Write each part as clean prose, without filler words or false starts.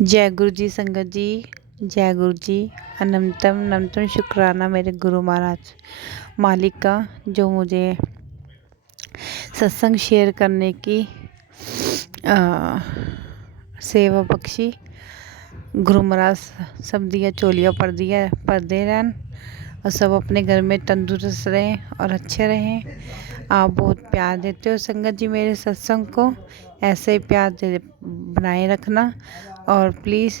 जय गुरु जी संगत जी। जय गुरु जी। अनंतम नमतम शुक्राना मेरे गुरु महाराज मालिक का, जो मुझे सत्संग शेयर करने की सेवा बख्शी। गुरु महाराज सब दिया चोलिया पर दे रहन और सब अपने घर में तंदुरुस्त रहें और अच्छे रहें। आप बहुत प्यार देते हो संगत जी मेरे सत्संग को, ऐसे ही प्यार बनाए रखना और प्लीज़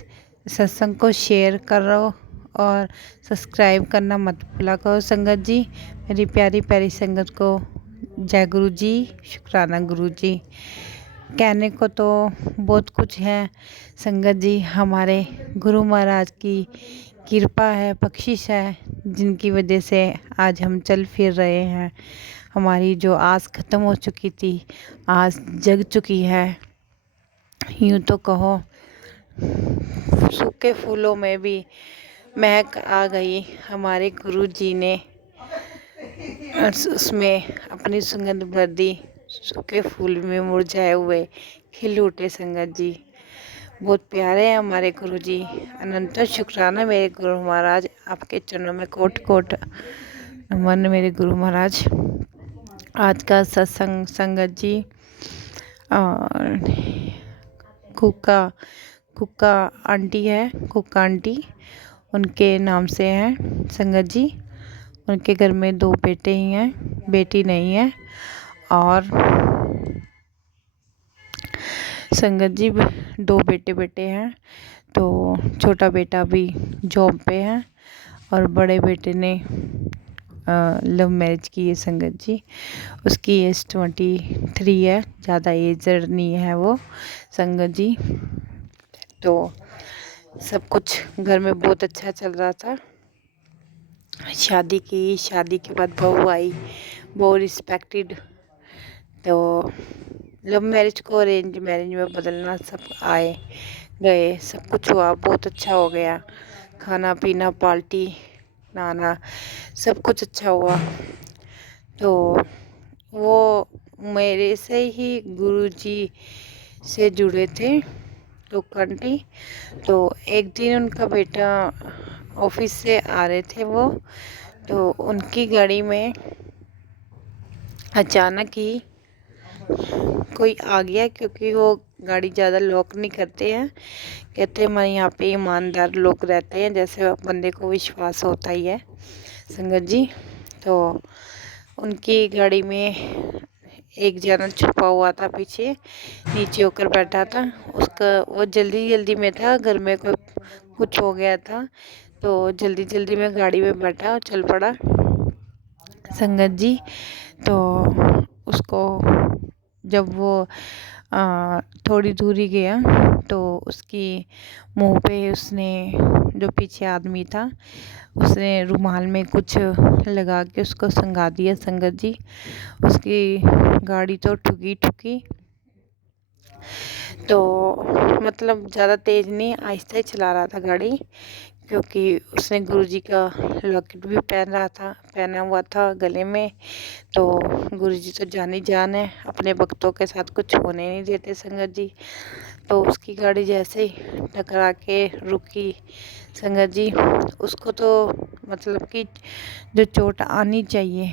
सत्संग को शेयर करो और सब्सक्राइब करना मत भूला करो संगत जी। मेरी प्यारी प्यारी संगत को जय गुरु जी, शुक्राना गुरु जी। कहने को तो बहुत कुछ है संगत जी, हमारे गुरु महाराज की कृपा है, बख्शिश है, जिनकी वजह से आज हम चल फिर रहे हैं। हमारी जो आस ख़त्म हो चुकी थी आज जग चुकी है। यूँ तो कहो सूखे फूलों में भी महक आ गई। हमारे गुरु जी ने उसमें अपनी सुगंध भर दी। सूखे फूल में मुरझाए हुए खिल उठे संगत जी। बहुत प्यारे हैं हमारे गुरु जी। अनंत शुक्राना मेरे गुरु महाराज, आपके चरणों में कोट कोट नमन मेरे गुरु महाराज। आज का सत्संग संगत जी और कुक्का आंटी है, कुक्का आंटी उनके नाम से हैं संगत जी। उनके घर में 2 बेटे ही हैं, बेटी नहीं है। और संगत जी 2 बेटे हैं। तो छोटा बेटा भी जॉब पे है और बड़े बेटे ने लव मैरिज की है संगत जी। उसकी एज 23 है, ज़्यादा एजड नहीं है वो संगत जी। तो सब कुछ घर में बहुत अच्छा चल रहा था। शादी के बाद बहू आई, बहू रिस्पेक्टेड। तो लव मैरिज को अरेंज मैरिज में बदलना, सब आए गए, सब कुछ हुआ, बहुत अच्छा हो गया। खाना पीना, पार्टी नाना, सब कुछ अच्छा हुआ। तो वो मेरे से ही गुरुजी से जुड़े थे तो आंटी। तो एक दिन उनका बेटा ऑफिस से आ रहे थे वो, तो उनकी गाड़ी में अचानक ही कोई आ गया, क्योंकि वो गाड़ी ज़्यादा लॉक नहीं करते हैं। कहते हैं हमारे यहाँ पे ईमानदार लोग रहते हैं, जैसे बंदे को विश्वास होता ही है संगत जी। तो उनकी गाड़ी में एक जना छुपा हुआ था, पीछे नीचे होकर बैठा था। उसका वो जल्दी में था, घर में कुछ हो गया था, तो जल्दी में गाड़ी में बैठा और चल पड़ा संगत जी। तो उसको जब वो थोड़ी दूरी गया तो उसकी मुंह पे उसने, जो पीछे आदमी था, उसने रुमाल में कुछ लगा के उसको संगा दिया संगत जी। उसकी गाड़ी तो ठुकी तो मतलब ज़्यादा तेज़ नहीं, आहिस्ता ही चला रहा था गाड़ी, क्योंकि उसने गुरुजी का लॉकेट भी पहना हुआ था गले में। तो गुरुजी तो जान है, अपने भक्तों के साथ कुछ होने नहीं देते संगत जी। तो उसकी गाड़ी जैसे ही टकरा के रुकी संगत जी, उसको तो मतलब कि जो चोट आनी चाहिए,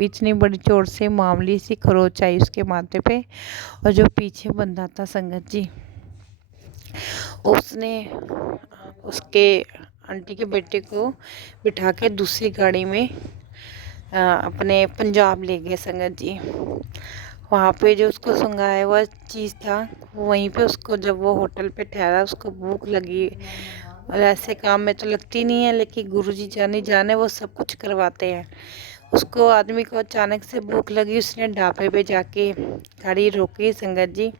इतनी बड़ी चोट से मामूली सी खरोच आई उसके माथे पे। और जो पीछे बंदा था संगत जी, उसने उसके आंटी के बेटे को बिठा के दूसरी गाड़ी में अपने पंजाब ले गए संगत जी। वहाँ पे जो उसको संगाया हुआ चीज़ था, वहीं पे उसको, जब वो होटल पे ठहरा, उसको भूख लगी। और ऐसे काम में तो लगती नहीं है, लेकिन गुरुजी जाने वो सब कुछ करवाते हैं। उसको आदमी को अचानक से भूख लगी, उसने ढाबे पे जाके गाड़ी रोकी संगत जी।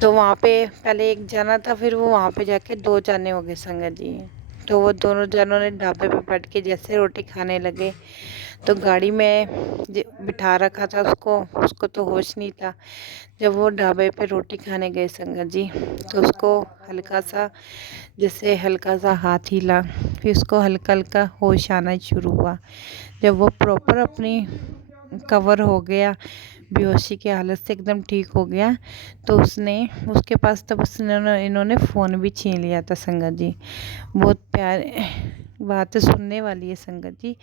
तो वहाँ पे पहले एक जना था, फिर वो वहाँ पे जाके 2 जाने हो गए संगत जी। तो वो दोनों जनों ने ढाबे पे बैठ के जैसे रोटी खाने लगे, तो गाड़ी में बिठा रखा था उसको तो होश नहीं था। जब वो ढाबे पे रोटी खाने गए संगत जी, तो उसको हल्का सा हाथ हिला, फिर उसको हल्का होश आना शुरू हुआ। जब वो प्रॉपर अपनी कवर हो गया, बेहोशी की हालत से एकदम ठीक हो गया। तो उसके पास तब इन्होंने फ़ोन भी छीन लिया था संगत जी। बहुत प्यारे बातें सुनने वाली है संगत जी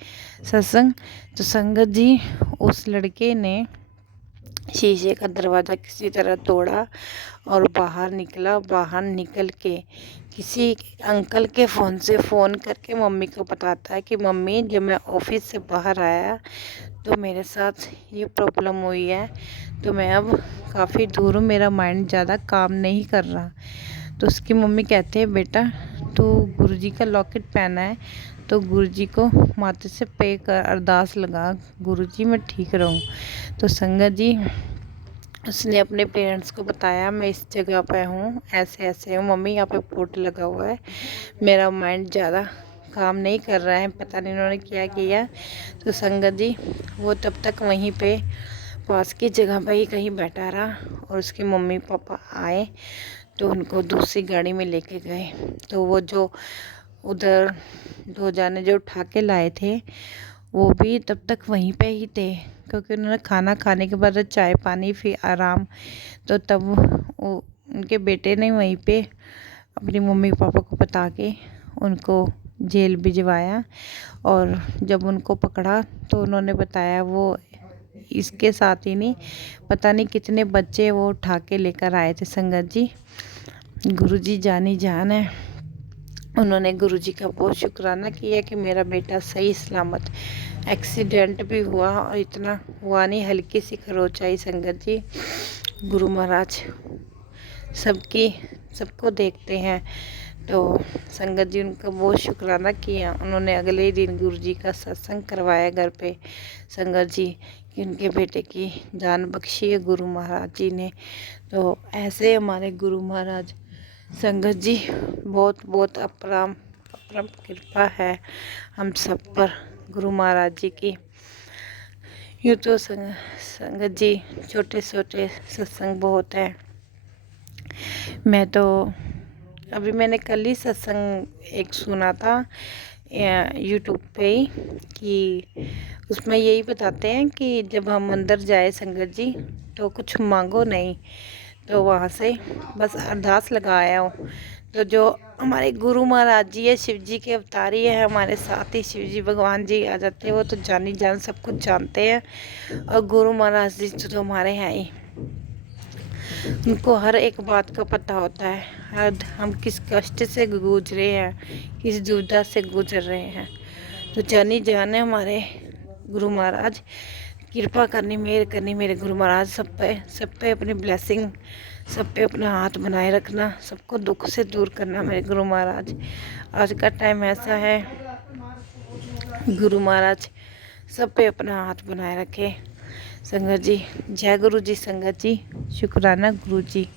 सत्संग। तो संगत जी उस लड़के ने शीशे का दरवाज़ा किसी तरह तोड़ा और बाहर निकला। बाहर निकल के किसी अंकल के फ़ोन करके मम्मी को बताता है कि मम्मी, जब मैं ऑफिस से बाहर आया तो मेरे साथ ये प्रॉब्लम हुई है, तो मैं अब काफ़ी दूर हूँ, मेरा माइंड ज़्यादा काम नहीं कर रहा। तो उसकी मम्मी कहते हैं, बेटा तू गुरुजी का लॉकेट पहना है तो गुरुजी को माथे से पे कर अरदास लगा, गुरुजी मैं ठीक रहूँ। तो संगत जी उसने अपने पेरेंट्स को बताया, मैं इस जगह पे हूँ, ऐसे ऐसे हूँ मम्मी, यहाँ पे पोर्ट लगा हुआ है, मेरा माइंड ज़्यादा काम नहीं कर रहा है, पता नहीं इन्होंने क्या किया। तो संगत जी वो तब तक वहीं पे पास की जगह पे ही कहीं बैठा रहा और उसके मम्मी पापा आए तो उनको दूसरी गाड़ी में लेके गए। तो वो जो उधर 2 जाने जो उठा के लाए थे वो भी तब तक वहीं पे ही थे, क्योंकि उन्होंने खाना खाने के बाद चाय पानी फिर आराम। तो तब वो उनके बेटे ने वहीं पे अपनी मम्मी पापा को बता के उनको जेल भिजवाया। और जब उनको पकड़ा तो उन्होंने बताया वो इसके साथ ही नहीं, पता नहीं कितने बच्चे वो उठा के लेकर आए थे संगत जी। गुरुजी जानी जान है, उन्होंने गुरुजी का बहुत शुक्राना किया कि मेरा बेटा सही सलामत। एक्सीडेंट भी हुआ और इतना हुआ नहीं, हल्की सी खरोच आई संगत जी। गुरु महाराज सबको देखते हैं। तो संगत जी उनका बहुत शुक्राना किया। उन्होंने अगले ही दिन गुरुजी का सत्संग करवाया घर पे संगत जी, कि उनके बेटे की जान बख्शी है गुरु महाराज जी ने। तो ऐसे हमारे गुरु महाराज संगत जी बहुत बहुत अपरम कृपा है हम सब पर गुरु महाराज जी की। यूँ तो संगत जी छोटे छोटे सत्संग बहुत हैं। मैं तो अभी मैंने कल ही सत्संग एक सुना था यूट्यूब पे ही, कि उसमें यही बताते हैं कि जब हम अंदर जाए संगत जी तो कुछ मांगो नहीं, तो वहाँ से बस अरदास लगाया हो। तो जो हमारे गुरु महाराज जी है, शिव जी के अवतारी है, हमारे साथ ही शिव जी भगवान जी आ जाते हैं। वो तो जानी जान सब कुछ जानते हैं और गुरु महाराज जी तो हमारे हैं ही, उनको हर एक बात का पता होता है। हम किस कष्ट से गुजरे हैं, किस दुविधा से गुजर रहे हैं। तो जानी जान है हमारे गुरु महाराज, कृपा करनी मेहर करनी मेरे गुरु महाराज सब पे अपनी ब्लेसिंग, सब पे अपना हाथ बनाए रखना, सबको दुख से दूर करना मेरे गुरु महाराज। आज का टाइम ऐसा है, गुरु महाराज सब पे अपना हाथ बनाए रखे संगत जी। जय गुरु जी संगत जी, शुक्राना गुरु जी।